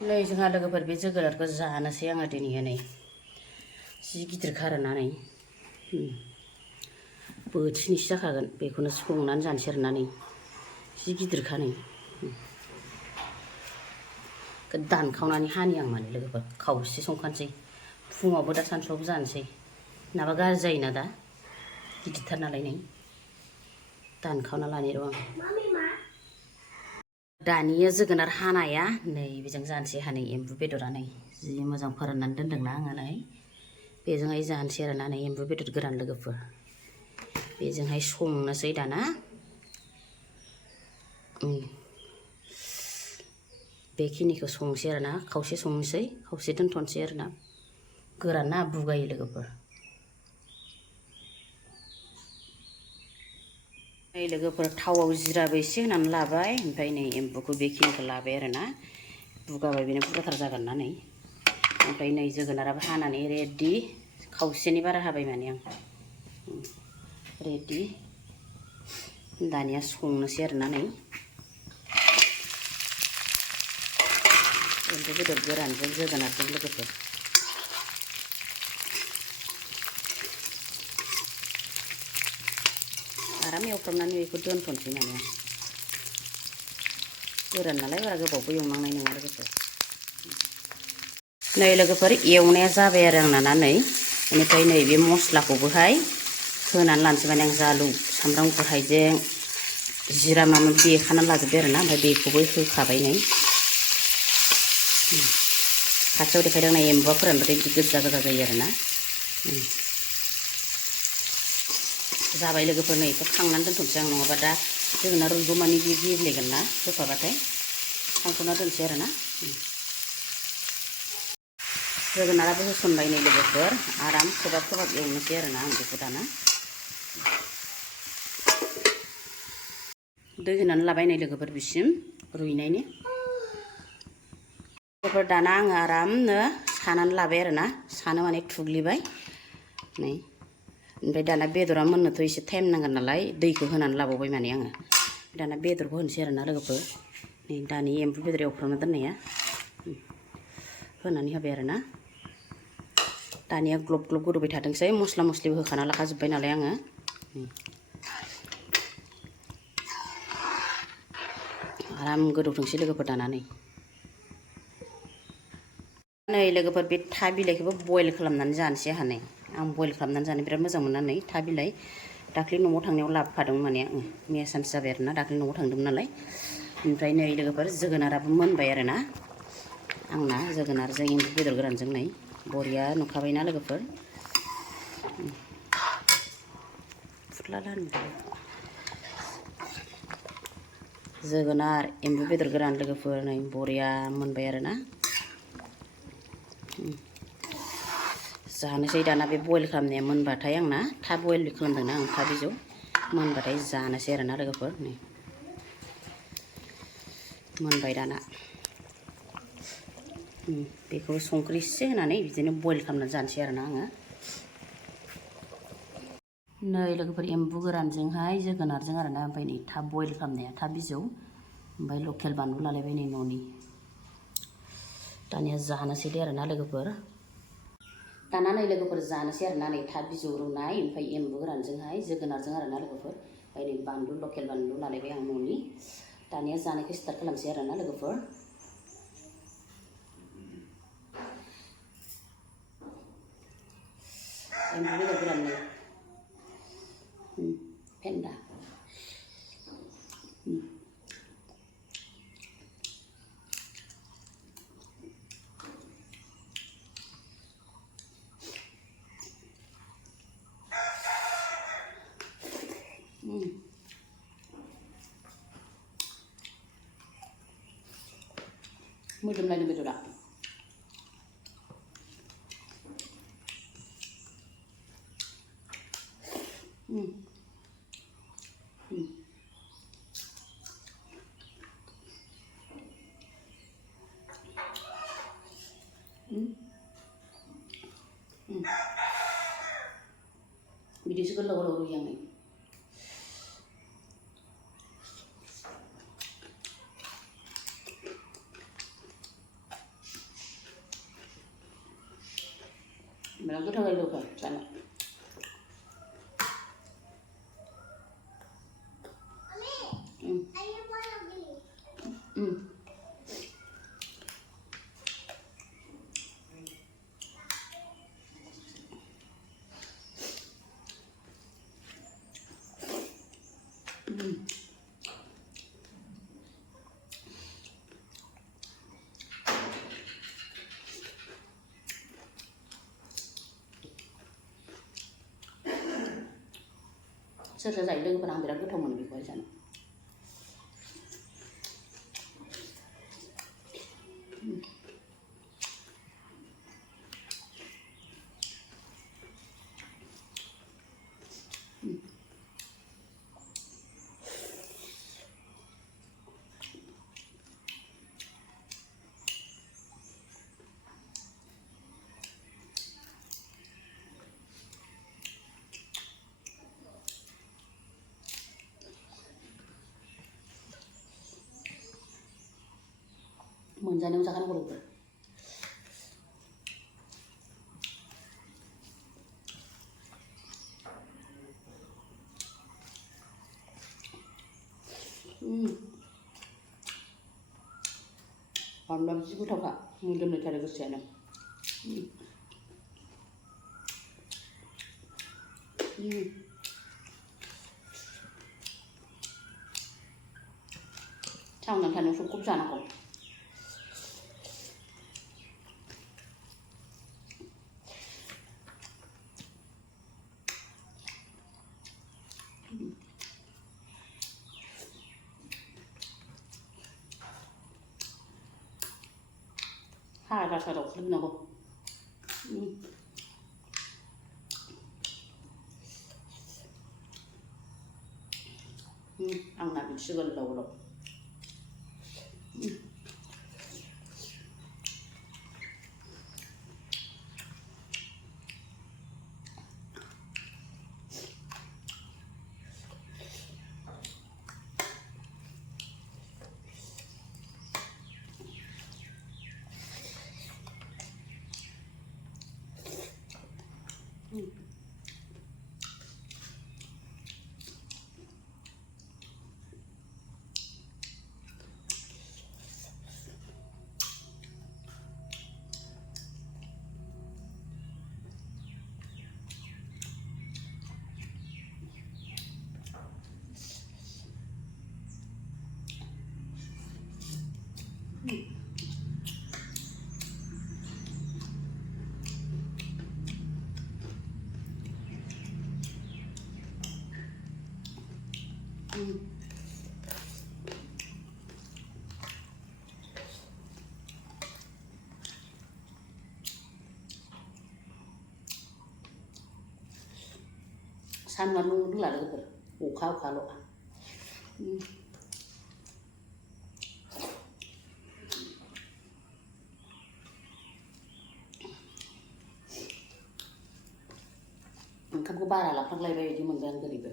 नै जोंहा लोगोफोर बे जोगोनारखौ जानोसै आङो दिनैहाय नै जि गिदिरखा आरोना नै बोथिनैसो जाखागोन बेखौनो संनानै जानोसै आरोना नै जि गिदिरखा नै दानखावनानै हानि आं माने लोगोफोर खावसे संखानोसै फुङावबो दा सानसुआवबो जानोसै नाबा गाज्रि जायोना दा गिदिरथार नालाय नै दानखावना लानि र' आं दानिया जोगोनार हानाया नै बेजों जानोसै हानै एम्बु बेदरा नै जि मोजां फोराननानै दोनदोंना आङो नै बेजोंहाय जानोसै आरोना नै एम्बु बेदर गोरान लोगोफोर बेजोंहाय संनोसै दाना बेखिनिखौ संसै आरोना खावसे संनोसै खावसे दोनथ'नोसै आरोना गोरान ना बुगायो लोगोफोर नै लोगोफोर थावआव जिराबो एसे होनानै लाबाय ओमफ्राय नै एम्बुखौ बेखिनिखौ लाबाय आरोना बुगाबाय बेनो बुरजाथार जागोन ना नै ओमफ्राय नै जोगोनाराबो हानानै रेडि खावसेनि बारा हाबाय माने आं रेडि दानिया संनोसै आरोना नै एम्बु बेदर गोरानजों जोगोनारजों लोगोफोर आराम एवफ्रामनानै बेखौ दोनथ'नोसै माने गोरान नालाय बारा गोबावबो एवनांनाय नङा लोगोफोर नै लोगोफोर एवनाया जाबाय आरो आंना ना नै बेनिफ्राय नै बे मस्लाखौबोहाय होनानै लानोसै माने आं जालु सामब्राम गुफुर हाइजें जिरा माबा देखानानै लाजोब्बाय आरोना ओमफ्राय बेखौबो होखाबाय नै खाथियाव देखायदों नै एम्बुआ फोरानबाथाय बिदि गोजा गोजा जायो आरोना जाबाय लोगोफोर नै बेखौ खांनानै दोनथ'नोसै आं नङाबा दा जोगोनार रुइगौमानि बे गेब्लेगोन ना होफाबाथाय खांथ'ना दोनसै आरोना जोगोनाराबो होसनबाय नै लोगोफोर आराम खोबहाब खोबहाब एवनोसै आरोना आं बेखौ दाना दै होनानै लाबाय नै लोगोफोर बिसिम रुइनायनि लोगोफोर दाना आङो आरामनो सानानै लाबाय आरोना सानो माने थुग्लिबाय नै ओमफ्राय दाना बेदरा मोननोथ' एसे टाइम नांगोन नालाय दैखौ होनानै लाबावबाय माने आङो दाना बेदरखौ होनोसै आरोना लोगोफोर नै दानि एम्बु बेदर एवफ्रामना दोननाया होनानै होबाय आरोना दानिया ग्लब ग्लब गोदौबाय थाथोंसै मस्ला मस्लिबो होखाना लाखाजोब्बाय नालाय आङो आराम गोदौथोंसै लोगोफोर दाना नै लोगोफोर बे था बिलाइखौबो बयल खालामनानै जानोसै आंहा नै आं बयल खालामनानै जानो बिराद मोजां मोनो नै था बिलाइ दाख्लै न'आव थांनायाव लाबोफादोंमोन माने आङो मैया सानसे जाबाय आरोना दाख्लै न'आव थांदोंमोन नालाय ओमफ्राय नै लोगोफोर जोगोनाराबो मोनबाय आरोना आंना जोगोनारजों एम्बु बेदर गोरानजों नै बरिया नुखाबायना लोगोफोर फुथ्ला जोगोनार एम्बु बेदर गोरान लोगोफोर नै बरिया मोनबाय आरोना जानोसै दाना बे बयल खालामनाया मोनबाथाय आंना था बयल खालामदोंना आं था बिजौ मोनबाथाय जानोसै आरोना लोगोफोर नै मोनबाय दाना बेखौ संख्रि एसे होनानै बिदिनो बयल खालामनानै जानोसै आरोना आङो नै लोगोफोर एम्बु गोरानजोंहाय जोगोनारजों आरोना ओमफ्राय नै था बयल खालामनाया था बिजौ ओमफ्राय लकेल बानलु लालायबाय नै न'नि दानिया जानोसै दे आरोना लोगोफोर दाना नै लोगोफोर जानोसै आरोना नै था बिजौ रुनाय ओमफ्राय एम्बु गोरानजोंहाय जोगोनारजों आरोना लोगोफोर ओमफ्राय नै बानलु लकेल बानलु लालायबाय आं न'नि दानिया जानायखौ स्टार्ट खालामसै आरोना लोगोफोर एम्बु बेदर गोरान नै फेन्दा मोदोमलायनो बेदरा बिदिसो गोलाव गोलाव रुयो आं Mình cứ thôi được rồi, chán ạ. Saya dạy lưng và làm việc đó cứ thông mình bị quay chán. Menjadi usahakan aku lupa. Orang sih tahu kak, mungkin mereka ada kesianan. Sao nàng thành nó cukup sana kok. Hai rasa độc lắm nào không? Ăn lại mình sườn lẩu rồi. San ngon luôn tức là được rồi, ủ khao khá lộ. Không có ba là lọc thằng lây về chứ mình đang cái gì vậy?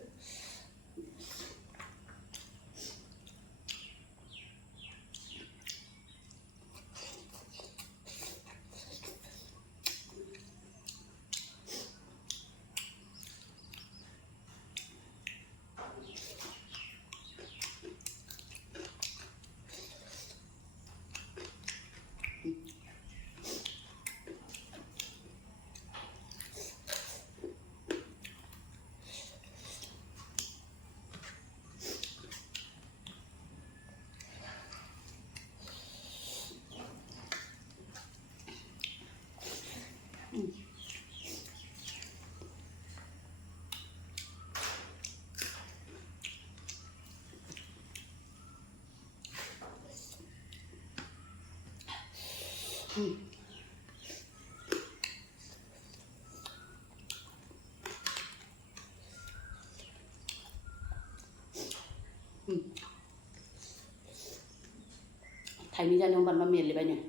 Thầy mi ra nhưng bạn mà miền lấy bao nhiêu?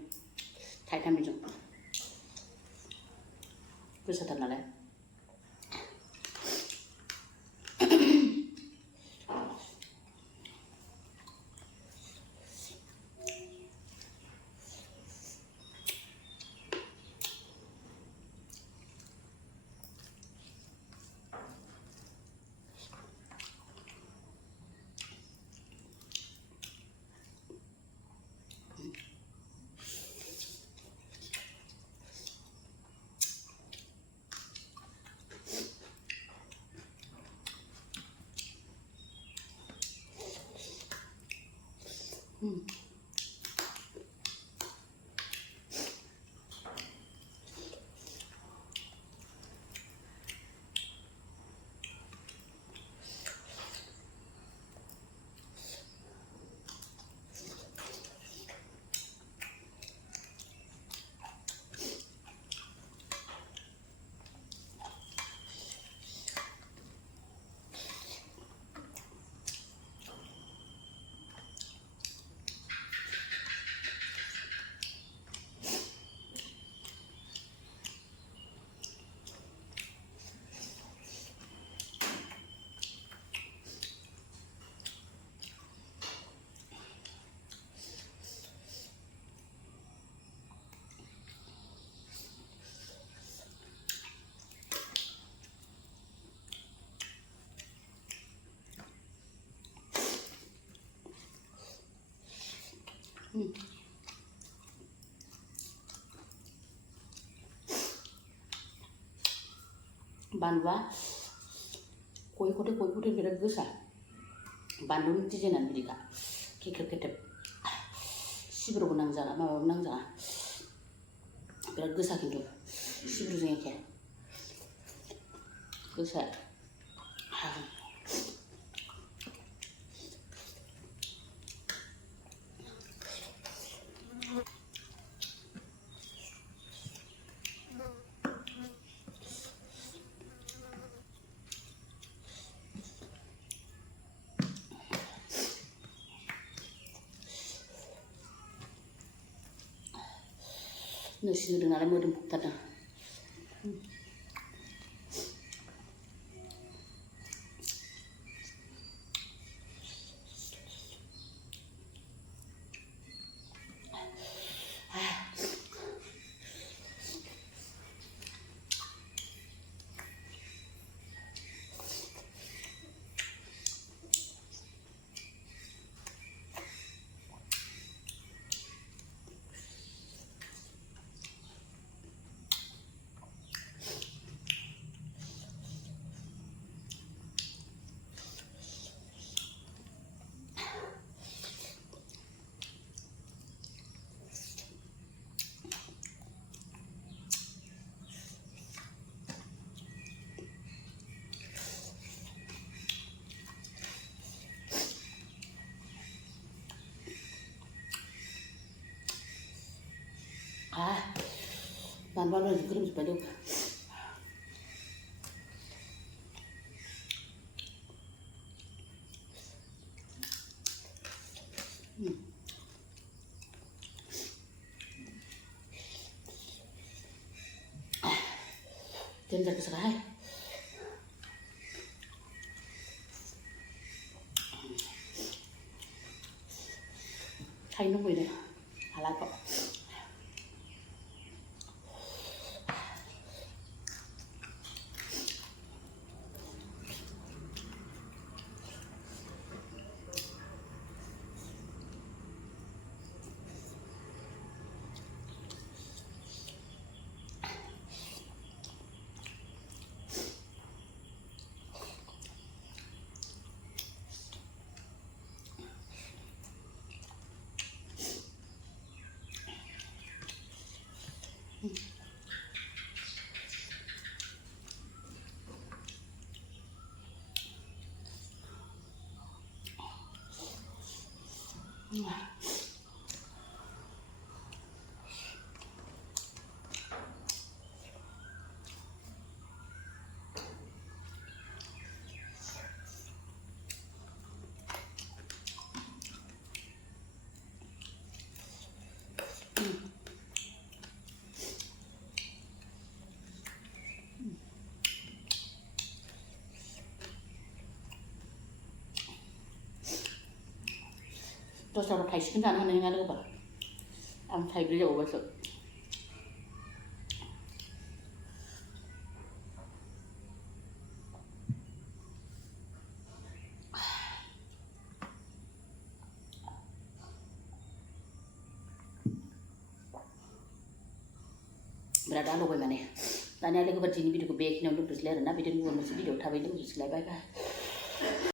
Thầy tham mình dùng. Cứ sao thật là đấy. बानलुआ गय बिराद गोसा बानलुनि डिजाइनानो बिदिखा खेख्रेब सिब्रुबो नांजाला माबाबो नांजाला बिराद गोसा खिन्थु सिब्रुजों एखे गोसा नोरसिं होदों नालाय मोदोमफबथारदों बानलुआ ग्रोमजोब्बाय दं देन्जार गोसाहाय थाइनो लुबैदों हालाखौ दस्राबा थाइसेखौनो जानो हानाय नङा लोगोबा आं थाइब्रै जाबावबायसो बिराद आलौबाय माने दानिया लोगोफोर दिनै भिडिअखौ बेखिनियावनो दोनथ'सैलाय आरोना बिदिनो गुबुन मोनसे भिडिअ थाबै दोनथ'सैलाय बाय बाय